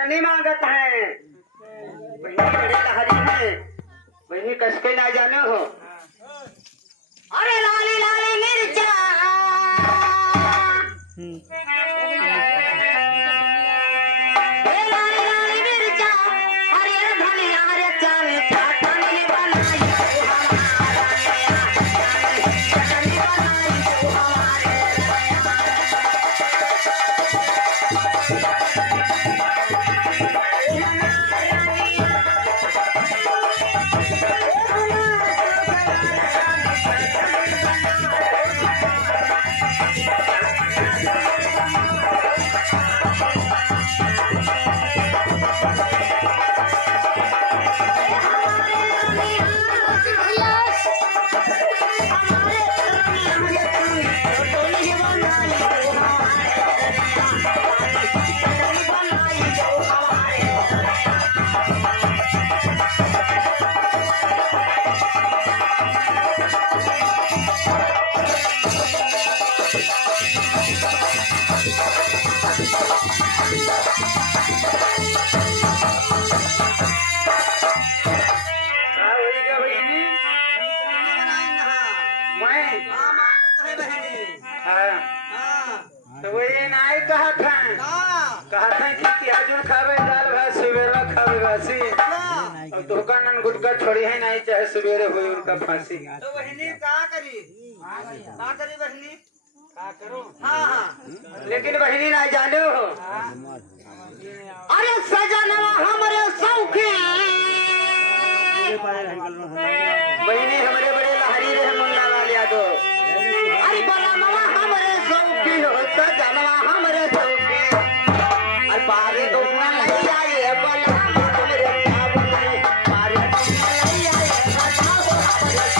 चटनी मांगत है बहनी बड़े लहरी है बहनी कसके ना जाने हो अरे लाली लाली मिर्चा तो वही नाई कहा था कि अर्जुन खावे दाल भात सवेरा खावे बासी और धोखा नन गुटका छोड़ी है नहीं चाहे सवेरे हुई उनका फांसी तो बहनी का करी बहनी का करो हाँ लेकिन बहनी ना जानो हो अरे सजनवा हमरे सौखे बहनी हमरे बड़े लहरी रहे मुन्ना लाल यादव अरे बलनवा हमरे सौखी हो सजनवा हमरे सौखी अरे पारे तो ना लई आए बलनवा हमरे सावनी पारे तो ना लई आए बलनवा हमरे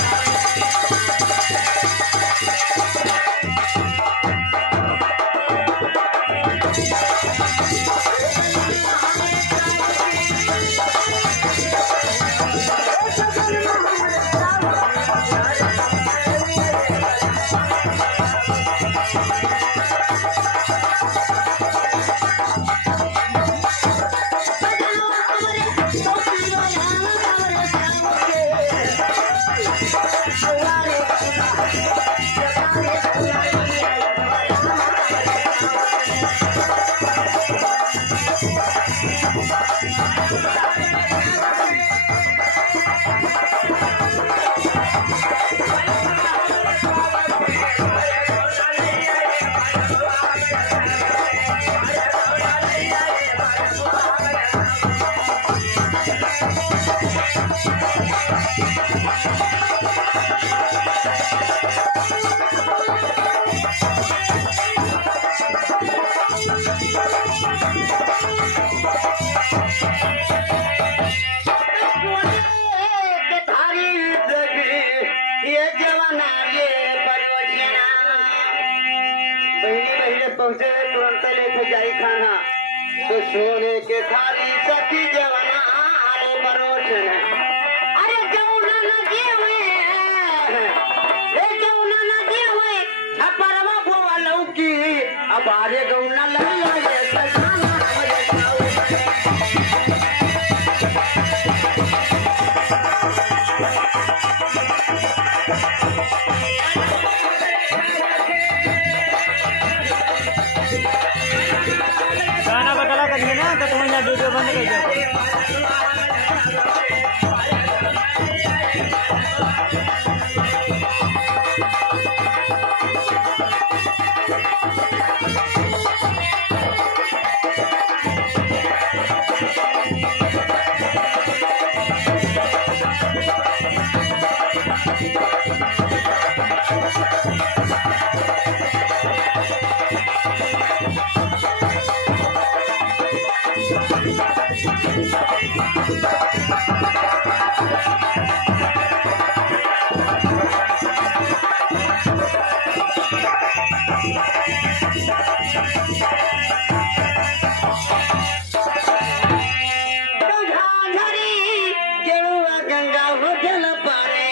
पहुंचे तुरंत लेके जाई खाना तो सोने के थाली सखी जवाना आले परोसन अरे जौना न देवे ए जौना न देवे छपरवा बोवा लौकी अब आरे गौना लई आए सजाना हमरे खाओ गाना बदला करिए ना तो तुम यहाँ वीडियो बंद कर दो।